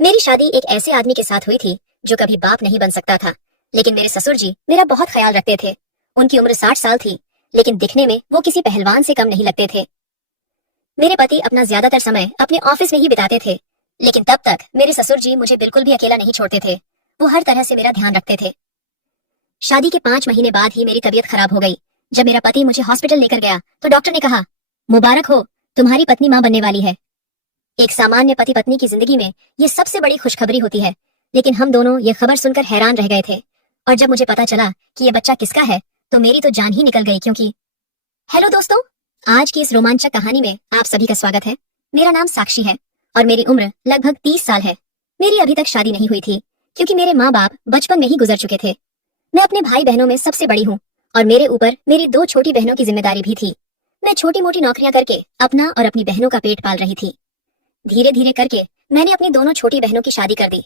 मेरी शादी एक ऐसे आदमी के साथ हुई थी जो कभी बाप नहीं बन सकता था, लेकिन मेरे ससुर जी मेरा बहुत ख्याल रखते थे। उनकी उम्र 60 साल थी, लेकिन दिखने में वो किसी पहलवान से कम नहीं लगते थे। मेरे पति अपना ज्यादातर समय अपने ऑफिस में ही बिताते थे, लेकिन तब तक मेरे ससुर जी मुझे बिल्कुल भी अकेला नहीं छोड़ते थे। वो हर तरह से मेरा ध्यान रखते थे। शादी के 5 महीने बाद ही मेरी तबीयत खराब हो गई। जब मेरा पति मुझे हॉस्पिटल लेकर गया तो डॉक्टर ने कहा, मुबारक हो, तुम्हारी पत्नी मां बनने वाली है। एक सामान्य पति पत्नी की जिंदगी में ये सबसे बड़ी खुशखबरी होती है, लेकिन हम दोनों ये खबर सुनकर हैरान रह गए थे। और जब मुझे पता चला कि ये बच्चा किसका है तो मेरी तो जान ही निकल गई, क्योंकि हेलो दोस्तों, आज की इस रोमांचक कहानी में आप सभी का स्वागत है। मेरा नाम साक्षी है और मेरी उम्र लगभग 30 साल है। मेरी अभी तक शादी नहीं हुई थी, क्योंकि मेरे माँ बाप बचपन में ही गुजर चुके थे। मैं अपने भाई बहनों में सबसे बड़ी हूँ और मेरे ऊपर मेरी 2 छोटी बहनों की जिम्मेदारी भी थी। मैं छोटी मोटी नौकरियां करके अपना और अपनी बहनों का पेट पाल रही थी। धीरे धीरे करके मैंने अपनी दोनों छोटी बहनों की शादी कर दी,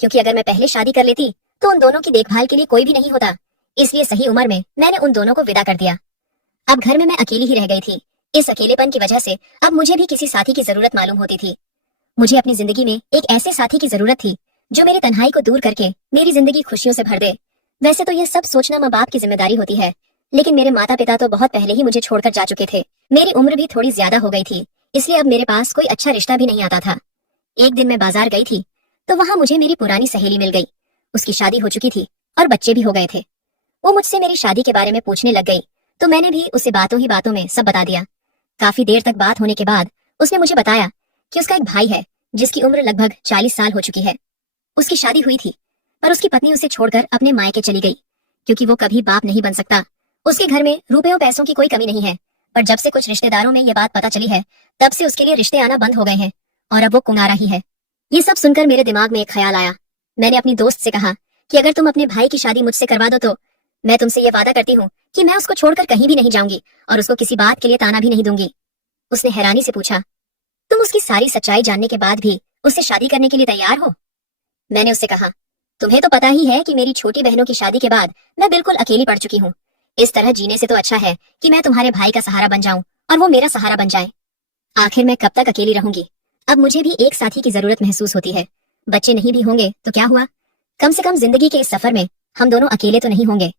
क्योंकि अगर मैं पहले शादी कर लेती तो उन दोनों की देखभाल के लिए कोई भी नहीं होता। इसलिए सही उम्र में मैंने उन दोनों को विदा कर दिया। अब घर में मैं अकेली ही रह गई थी। इस अकेलेपन की वजह से अब मुझे भी किसी साथी की जरूरत मालूम होती थी। मुझे अपनी जिंदगी में एक ऐसे साथी की जरूरत थी जो मेरी तन्हाई को दूर करके मेरी जिंदगी खुशियों से भर दे। वैसे तो यह सब सोचना माँ बाप की जिम्मेदारी होती है, लेकिन मेरे माता पिता तो बहुत पहले ही मुझे छोड़कर जा चुके थे। मेरी उम्र भी थोड़ी ज्यादा हो गई थी, इसलिए अब मेरे पास कोई अच्छा रिश्ता भी नहीं आता था। एक दिन मैं बाजार गई थी तो वहां मुझे मेरी पुरानी सहेली मिल गई। उसकी शादी हो चुकी थी और बच्चे भी हो गए थे। वो मुझसे मेरी शादी के बारे में पूछने लग गई, तो मैंने भी उसे बातों ही बातों में सब बता दिया। काफी देर तक बात होने के बाद उसने मुझे बताया कि उसका एक भाई है जिसकी उम्र लगभग 40 साल हो चुकी है। उसकी शादी हुई थी, पर उसकी पत्नी उसे छोड़कर अपने मायके चली गई, क्योंकि वो कभी बाप नहीं बन सकता। उसके घर में रुपयों पैसों की कोई कमी नहीं है, पर जब से कुछ रिश्तेदारों में ये बात पता चली है तब से उसके लिए रिश्ते आना बंद हो गए हैं और अब वो कुंवारा ही है। ये सब सुनकर मेरे दिमाग में एक ख्याल आया। मैंने अपनी दोस्त से कहा कि अगर तुम अपने भाई की शादी मुझसे करवा दो तो मैं तुमसे ये वादा करती हूँ कि मैं उसको छोड़कर कहीं भी नहीं जाऊंगी और उसको किसी बात के लिए ताना भी नहीं दूंगी। उसने हैरानी से पूछा, तुम उसकी सारी सच्चाई जानने के बाद भी उससे शादी करने के लिए तैयार हो? मैंने उससे कहा, तुम्हें तो पता ही है कि मेरी छोटी बहनों की शादी के बाद मैं बिल्कुल अकेली पड़ चुकी हूँ। इस तरह जीने से तो अच्छा है कि मैं तुम्हारे भाई का सहारा बन जाऊं और वो मेरा सहारा बन जाए। आखिर मैं कब तक अकेली रहूंगी? अब मुझे भी एक साथी की जरूरत महसूस होती है। बच्चे नहीं भी होंगे तो क्या हुआ, कम से कम जिंदगी के इस सफर में हम दोनों अकेले तो नहीं होंगे।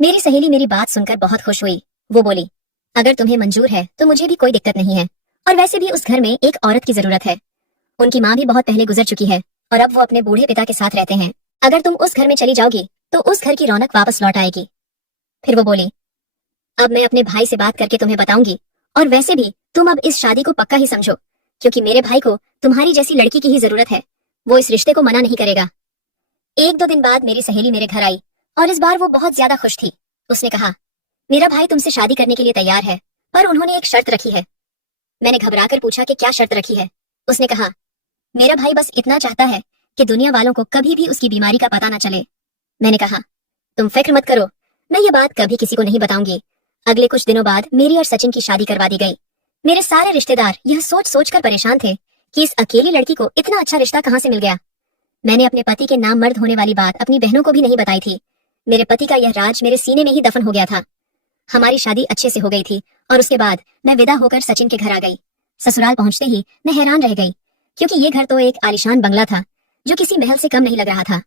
मेरी सहेली मेरी बात सुनकर बहुत खुश हुई। वो बोली, अगर तुम्हें मंजूर है तो मुझे भी कोई दिक्कत नहीं है, और वैसे भी उस घर में एक औरत की जरूरत है। उनकी माँ भी बहुत पहले गुजर चुकी है और अब वो अपने बूढ़े पिता के साथ रहते हैं। अगर तुम उस घर में चली जाओगी तो उस घर की रौनक वापस लौट आएगी। फिर वो बोली, अब मैं अपने भाई से बात करके तुम्हें बताऊंगी, और वैसे भी तुम अब इस शादी को पक्का ही समझो, क्योंकि मेरे भाई को तुम्हारी जैसी लड़की की ही जरूरत है। वो इस रिश्ते को मना नहीं करेगा। 1-2 दिन बाद मेरी सहेली मेरे घर आई और इस बार वो बहुत ज्यादा खुश थी। उसने कहा, मेरा भाई तुमसे शादी करने के लिए तैयार है, पर उन्होंने एक शर्त रखी है। मैंने घबराकर पूछा कि क्या शर्त रखी है? उसने कहा, मेरा भाई बस इतना चाहता है कि दुनिया वालों को कभी भी उसकी बीमारी का पता न चले। मैंने कहा, तुम फिक्र मत करो, मैं ये बात कभी किसी को नहीं बताऊंगी। अगले कुछ दिनों बाद मेरी और सचिन की शादी करवा दी गई। मेरे सारे रिश्तेदार यह सोच सोच कर परेशान थे कि इस अकेली लड़की को इतना अच्छा रिश्ता कहाँ से मिल गया। मैंने अपने पति के नाम मर्द होने वाली बात अपनी बहनों को भी नहीं बताई थी। मेरे पति का यह राज मेरे सीने में ही दफन हो गया था। हमारी शादी अच्छे से हो गई थी और उसके बाद मैं विदा होकर सचिन के घर आ गई। ससुराल पहुंचते ही मैं हैरान रह गई, क्योंकि ये घर तो एक आलीशान बंगला था जो किसी महल से कम नहीं लग रहा था।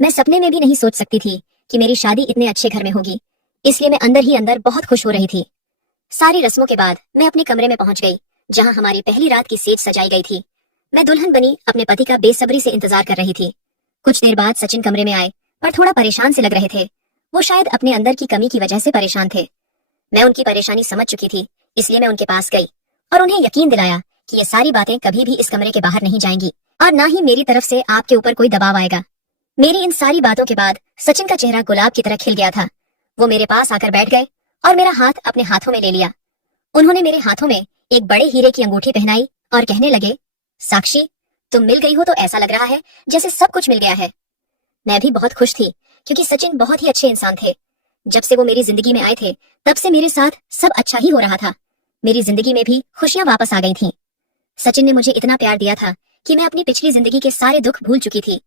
मैं सपने में भी नहीं सोच सकती थी कि मेरी शादी इतने अच्छे घर में होगी, इसलिए मैं अंदर ही अंदर बहुत खुश हो रही थी। सारी रस्मों के बाद मैं अपने कमरे में पहुंच गई, जहां हमारी पहली रात की सेज सजाई गई थी। मैं दुल्हन बनी अपने पति का बेसब्री से इंतजार कर रही थी। कुछ देर बाद सचिन कमरे में आए, पर थोड़ा परेशान से लग रहे थे। वो शायद अपने अंदर की कमी की वजह से परेशान थे। मैं उनकी परेशानी समझ चुकी थी, इसलिए मैं उनके पास गई और उन्हें यकीन दिलाया कि ये सारी बातें कभी भी इस कमरे के बाहर नहीं जाएंगी और ना ही मेरी तरफ से आपके ऊपर कोई दबाव आएगा। मेरी इन सारी बातों के बाद सचिन का चेहरा गुलाब की तरह खिल गया था। वो मेरे पास आकर बैठ गए और मेरा हाथ अपने हाथों में ले लिया। उन्होंने मेरे हाथों में एक बड़े हीरे की अंगूठी पहनाई और कहने लगे, साक्षी, तुम मिल गई हो तो ऐसा लग रहा है जैसे सब कुछ मिल गया है। मैं भी बहुत खुश थी, क्योंकि सचिन बहुत ही अच्छे इंसान थे। जब से वो मेरी जिंदगी में आए थे तब से मेरे साथ सब अच्छा ही हो रहा था। मेरी जिंदगी में भी खुशियां वापस आ गई थीं। सचिन ने मुझे इतना प्यार दिया था कि मैं अपनी पिछली जिंदगी के सारे दुख भूल चुकी थी।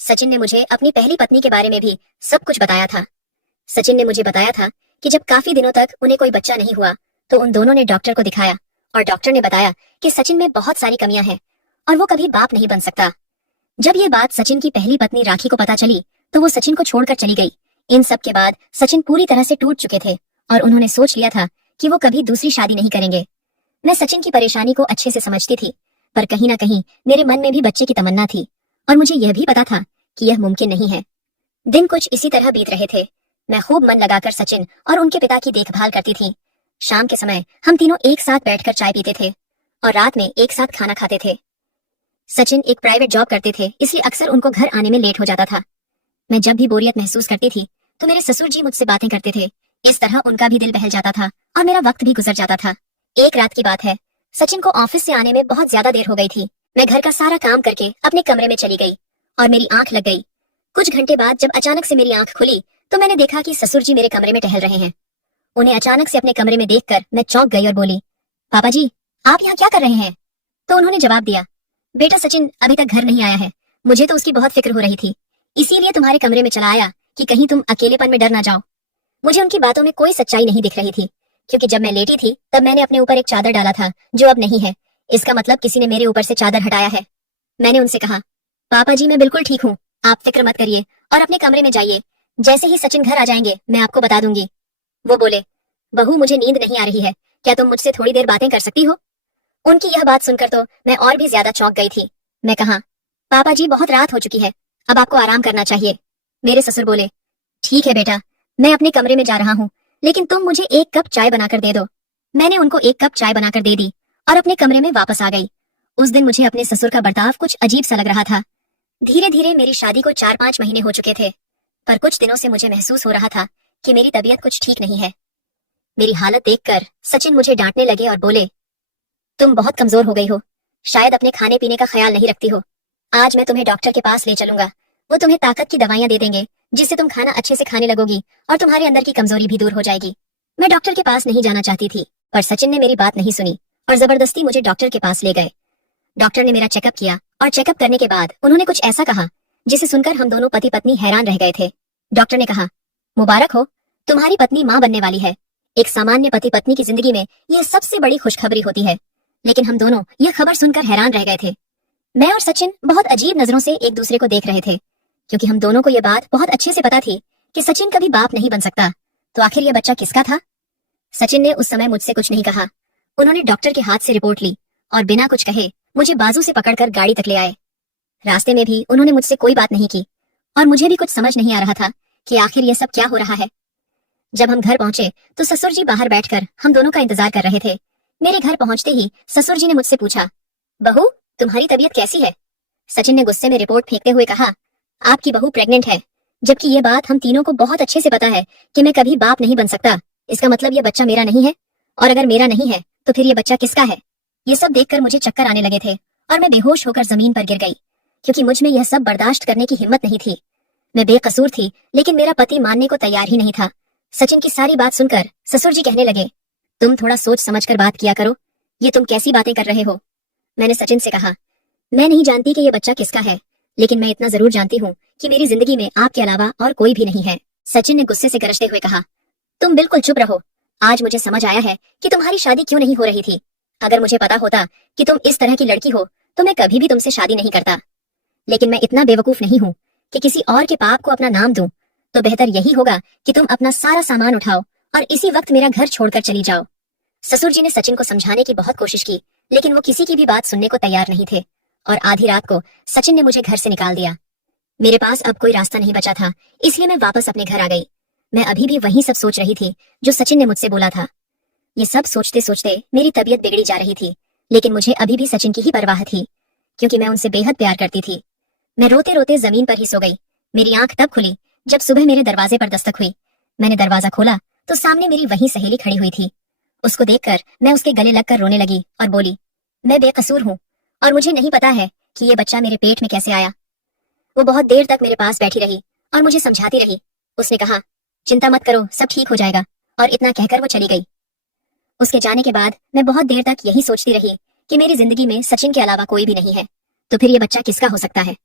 सचिन ने मुझे अपनी पहली पत्नी के बारे में भी सब कुछ बताया था। सचिन ने मुझे बताया था कि जब काफी दिनों तक उन्हें कोई बच्चा नहीं हुआ तो उन दोनों ने डॉक्टर को दिखाया और डॉक्टर ने बताया कि सचिन में बहुत सारी कमियां हैं और वो कभी बाप नहीं बन सकता। जब ये बात सचिन की पहली पत्नी राखी को पता चली तो वो सचिन को छोड़कर चली गई। इन सब के बाद सचिन पूरी तरह से टूट चुके थे और उन्होंने सोच लिया था कि वो कभी दूसरी शादी नहीं करेंगे। मैं सचिन की परेशानी को अच्छे से समझती थी, पर कहीं ना कहीं मेरे मन में भी बच्चे की तमन्ना थी और मुझे यह भी पता था कि यह मुमकिन नहीं है। दिन कुछ इसी तरह बीत रहे थे। मैं खूब मन लगाकर सचिन और उनके पिता की देखभाल करती थी। शाम के समय हम तीनों एक साथ बैठकर चाय पीते थे और रात में एक साथ खाना खाते थे। सचिन एक प्राइवेट जॉब करते थे, इसलिए अक्सर उनको घर आने में लेट हो जाता था। मैं जब भी बोरियत महसूस करती थी तो मेरे ससुर जी मुझसे बातें करते थे। इस तरह उनका भी दिल बहल जाता था और मेरा वक्त भी गुजर जाता था। एक रात की बात है, सचिन को ऑफिस से आने में बहुत ज्यादा देर हो गई थी। मैं घर का सारा काम करके अपने कमरे में चली गई और मेरी आंख लग गई। कुछ घंटे बाद जब अचानक से मेरी आंख खुली तो मैंने देखा कि ससुर जी मेरे कमरे में टहल रहे हैं। उन्हें अचानक से अपने कमरे में देखकर मैं चौंक गई और बोली, पापा जी, आप यहाँ क्या कर रहे हैं? तो उन्होंने जवाब दिया, बेटा सचिन अभी तक घर नहीं आया है, मुझे तो उसकी बहुत फिक्र हो रही थी, इसीलिए तुम्हारे कमरे में चला आया कि कहीं तुम अकेलेपन में डर ना जाओ। मुझे उनकी बातों में कोई सच्चाई नहीं दिख रही थी, क्योंकि जब मैं लेटी थी तब मैंने अपने ऊपर एक चादर डाला था जो अब नहीं है। इसका मतलब किसी ने मेरे ऊपर से चादर हटाया है। मैंने उनसे कहा, पापा जी मैं बिल्कुल ठीक हूँ, आप फिक्र मत करिए और अपने कमरे में जाइए। जैसे ही सचिन घर आ जाएंगे मैं आपको बता दूंगी। वो बोले, बहू मुझे नींद नहीं आ रही है, क्या तुम मुझसे थोड़ी देर बातें कर सकती हो? उनकी यह बात सुनकर तो मैं और भी ज्यादा चौंक गई थी। मैं कहा, पापा जी बहुत रात हो चुकी है, अब आपको आराम करना चाहिए। मेरे ससुर बोले, ठीक है बेटा, मैं अपने कमरे में जा रहा हूँ, लेकिन तुम मुझे एक कप चाय बनाकर दे दो। मैंने उनको एक कप चाय बनाकर दे दी और अपने कमरे में वापस आ गई। उस दिन मुझे अपने ससुर का बर्ताव कुछ अजीब सा लग रहा था। धीरे धीरे मेरी शादी को 4-5 महीने हो चुके थे, पर कुछ दिनों से मुझे महसूस हो रहा था कि मेरी तबीयत कुछ ठीक नहीं है। मेरी हालत देखकर सचिन मुझे डांटने लगे और बोले, तुम बहुत कमजोर हो गई हो, शायद अपने खाने पीने का ख्याल नहीं रखती हो। आज मैं तुम्हें डॉक्टर के पास ले चलूंगा, वो तुम्हें ताकत की दवाइयां दे देंगे जिससे तुम खाना अच्छे से खाने लगोगी और तुम्हारे अंदर की कमजोरी भी दूर हो जाएगी। मैं डॉक्टर के पास नहीं जाना चाहती थी, पर सचिन ने मेरी बात नहीं सुनी और जबरदस्ती मुझे डॉक्टर के पास ले गए। डॉक्टर ने मेरा चेकअप किया और चेकअप करने के बाद उन्होंने कुछ ऐसा कहा जिसे सुनकर हम दोनों पति पत्नी हैरान रह गए थे। डॉक्टर ने कहा, मुबारक हो, तुम्हारी पत्नी माँ बनने वाली है। एक सामान्य पति पत्नी की जिंदगी में यह सबसे बड़ी खुशखबरी होती है। लेकिन हम दोनों यह खबर सुनकर हैरान रह गए थे। मैं और सचिन बहुत अजीब नजरों से एक दूसरे को देख रहे थे, क्योंकि हम दोनों को यह बात बहुत अच्छे से पता थी कि सचिन कभी बाप नहीं बन सकता। तो आखिर यह बच्चा किसका था? सचिन ने उस समय मुझसे कुछ नहीं कहा। उन्होंने डॉक्टर के हाथ से रिपोर्ट ली और बिना कुछ कहे मुझे बाजू से पकड़कर गाड़ी तक ले आए। रास्ते में भी उन्होंने मुझसे कोई बात नहीं की और मुझे भी कुछ समझ नहीं आ रहा था कि आखिर यह सब क्या हो रहा है। जब हम घर पहुंचे तो ससुर जी बाहर बैठकर हम दोनों का इंतजार कर रहे थे। मेरे घर पहुंचते ही ससुर जी ने मुझसे पूछा, बहू तुम्हारी तबीयत कैसी है? सचिन ने गुस्से में रिपोर्ट फेंकते हुए कहा, आपकी बहू प्रेग्नेंट है, जबकि ये बात हम तीनों को बहुत अच्छे से पता है कि मैं कभी बाप नहीं बन सकता। इसका मतलब ये बच्चा मेरा नहीं है, और अगर मेरा नहीं है तो फिर ये बच्चा किसका है? ये सब देखकर मुझे चक्कर आने लगे थे और मैं बेहोश होकर जमीन पर गिर गई, क्योंकि मुझ में यह सब बर्दाश्त करने की हिम्मत नहीं थी। मैं बेकसूर थी, लेकिन मेरा पति मानने को तैयार ही नहीं था। सचिन की सारी बात सुनकर ससुर जी कहने लगे, तुम थोड़ा सोच समझ कर बात किया करो, ये तुम कैसी बातें कर रहे हो? मैंने सचिन से कहा, मैं नहीं जानती कि ये बच्चा किसका है, लेकिन मैं इतना जरूर जानती हूँ कि मेरी जिंदगी में आपके अलावा और कोई भी नहीं है। सचिन ने गुस्से से गरजते हुए कहा, तुम बिल्कुल चुप रहो। आज मुझे समझ आया है कि तुम्हारी शादी क्यों नहीं हो रही थी। अगर मुझे पता होता कि तुम इस तरह की लड़की हो तो मैं कभी भी तुमसे शादी नहीं करता। लेकिन मैं इतना बेवकूफ नहीं हूँ कि किसी और के पाप को अपना नाम दूं। तो बेहतर यही होगा कि तुम अपना सारा सामान उठाओ और इसी वक्त मेरा घर छोड़कर चली जाओ। ससुर जी ने सचिन को समझाने की बहुत कोशिश की, लेकिन वो किसी की भी बात सुनने को तैयार नहीं थे और आधी रात को सचिन ने मुझे घर से निकाल दिया। मेरे पास अब कोई रास्ता नहीं बचा था, इसलिए मैं वापस अपने घर आ गई। मैं अभी भी वही सब सोच रही थी जो सचिन ने मुझसे बोला था। ये सब सोचते सोचते मेरी तबीयत बिगड़ी जा रही थी, लेकिन मुझे अभी भी सचिन की ही परवाह थी, क्योंकि मैं उनसे बेहद प्यार करती थी। मैं रोते रोते जमीन पर ही सो गई। मेरी आंख तब खुली जब सुबह मेरे दरवाजे पर दस्तक हुई। मैंने दरवाजा खोला तो सामने मेरी वही सहेली खड़ी हुई थी। उसको देखकर मैं उसके गले लगकर रोने लगी और बोली, मैं बेकसूर हूँ और मुझे नहीं पता है कि ये बच्चा मेरे पेट में कैसे आया। वो बहुत देर तक मेरे पास बैठी रही और मुझे समझाती रही। उसने कहा, चिंता मत करो, सब ठीक हो जाएगा, और इतना कहकर वो चली गई। उसके जाने के बाद मैं बहुत देर तक यही सोचती रही कि मेरी जिंदगी में सचिन के अलावा कोई भी नहीं है, तो फिर ये बच्चा किसका हो सकता है।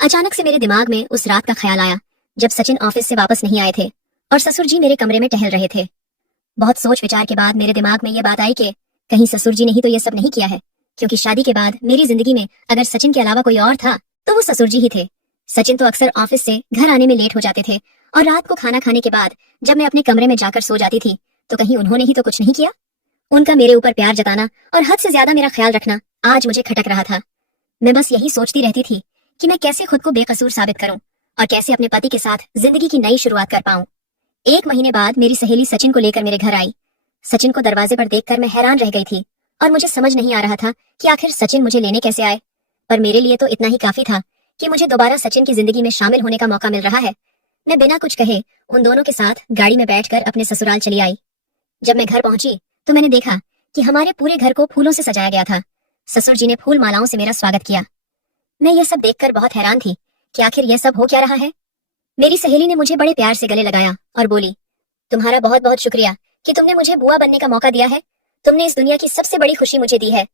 अचानक से मेरे दिमाग में उस रात का ख्याल आया जब सचिन ऑफिस से वापस नहीं आए थे और ससुर जी मेरे कमरे में टहल रहे थे। बहुत सोच विचार के बाद मेरे दिमाग में ये बात आई कि कहीं ससुर जी ने ही तो ये सब नहीं किया है, क्योंकि शादी के बाद मेरी जिंदगी में अगर सचिन के अलावा कोई और था तो वो ससुर जी ही थे। सचिन तो अक्सर ऑफिस से घर आने में लेट हो जाते थे और रात को खाना खाने के बाद जब मैं अपने कमरे में जाकर सो जाती थी तो कहीं उन्होंने ही तो कुछ नहीं किया। उनका मेरे ऊपर प्यार जताना और हद से ज्यादा मेरा ख्याल रखना आज मुझे खटक रहा था। मैं बस यही सोचती रहती थी कि मैं कैसे खुद को बेकसूर साबित करूं और कैसे अपने पति के साथ जिंदगी की नई शुरुआत कर पाऊं। 1 महीने बाद मेरी सहेली सचिन को लेकर मेरे घर आई। सचिन को दरवाजे पर देखकर मैं हैरान रह गई थी और मुझे समझ नहीं आ रहा था कि आखिर सचिन मुझे लेने कैसे आए। पर मेरे लिए तो इतना ही काफी था कि मुझे दोबारा सचिन की जिंदगी में शामिल होने का मौका मिल रहा है। मैं बिना कुछ कहे उन दोनों के साथ गाड़ी में बैठकर अपने ससुराल चली आई। जब मैं घर पहुंची तो मैंने देखा कि हमारे पूरे घर को फूलों से सजाया गया था। ससुर जी ने फूल मालाओं से मेरा स्वागत किया। मैं यह सब देखकर बहुत हैरान थी कि आखिर यह सब हो क्या रहा है। मेरी सहेली ने मुझे बड़े प्यार से गले लगाया और बोली, तुम्हारा बहुत बहुत शुक्रिया कि तुमने मुझे बुआ बनने का मौका दिया है। तुमने इस दुनिया की सबसे बड़ी खुशी मुझे दी है।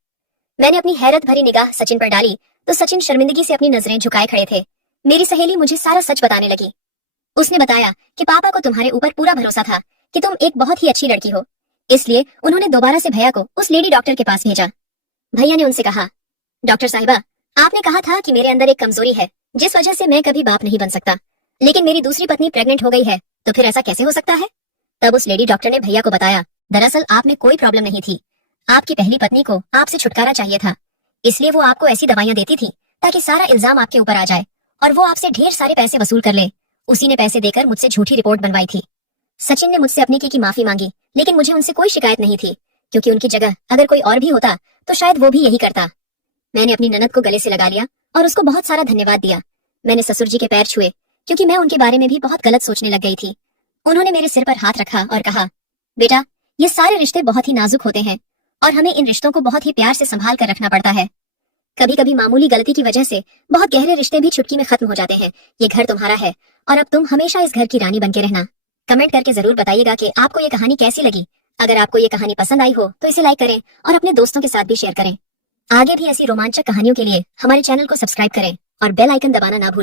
मैंने अपनी हैरत भरी निगाह सचिन पर डाली तो सचिन शर्मिंदगी से अपनी नजरें झुकाए खड़े थे। मेरी सहेली मुझे सारा सच बताने लगी। उसने बताया कि पापा को तुम्हारे ऊपर पूरा भरोसा था कि तुम एक बहुत ही अच्छी लड़की हो, इसलिए उन्होंने दोबारा से भैया को उस लेडी डॉक्टर के पास भेजा। भैया ने उनसे कहा, डॉक्टर साहिबा, आपने कहा था कि मेरे अंदर एक कमजोरी है जिस वजह से मैं कभी बाप नहीं बन सकता, लेकिन मेरी दूसरी पत्नी प्रेग्नेंट हो गई है, तो फिर ऐसा कैसे हो सकता है। तब उस लेडी डॉक्टर ने भैया को बताया, दरअसल आप में कोई प्रॉब्लम नहीं थी। आपकी पहली पत्नी को आपसे छुटकारा चाहिए था, इसलिए वो आपको ऐसी दवाइयां देती थी ताकि सारा इल्जाम आपके ऊपर आ जाए और वो आपसे ढेर सारे पैसे वसूल कर ले। उसी ने पैसे देकर मुझसे झूठी रिपोर्ट बनवाई थी। सचिन ने मुझसे अपनी की माफी मांगी, लेकिन मुझे उनसे कोई शिकायत नहीं थी, क्योंकि उनकी जगह अगर कोई और भी होता तो शायद वो भी यही करता। मैंने अपनी ननद को गले से लगा लिया और उसको बहुत सारा धन्यवाद दिया। मैंने ससुर जी के पैर छुए क्योंकि मैं उनके बारे में भी बहुत गलत सोचने लग गई थी। उन्होंने मेरे सिर पर हाथ रखा और कहा, बेटा, ये सारे रिश्ते बहुत ही नाजुक होते हैं और हमें इन रिश्तों को बहुत ही प्यार से संभाल कर रखना पड़ता है। कभी कभी मामूली गलती की वजह से बहुत गहरे रिश्ते भी चुटकी में खत्म हो जाते हैं। ये घर तुम्हारा है और अब तुम हमेशा इस घर की रानी बनके रहना। कमेंट करके जरूर बताइएगा कि आपको ये कहानी कैसी लगी। अगर आपको ये कहानी पसंद आई हो तो इसे लाइक करें और अपने दोस्तों के साथ भी शेयर करें। आगे भी ऐसी रोमांचक कहानियों के लिए हमारे चैनल को सब्सक्राइब करें और बेल आइकन दबाना ना भूलें।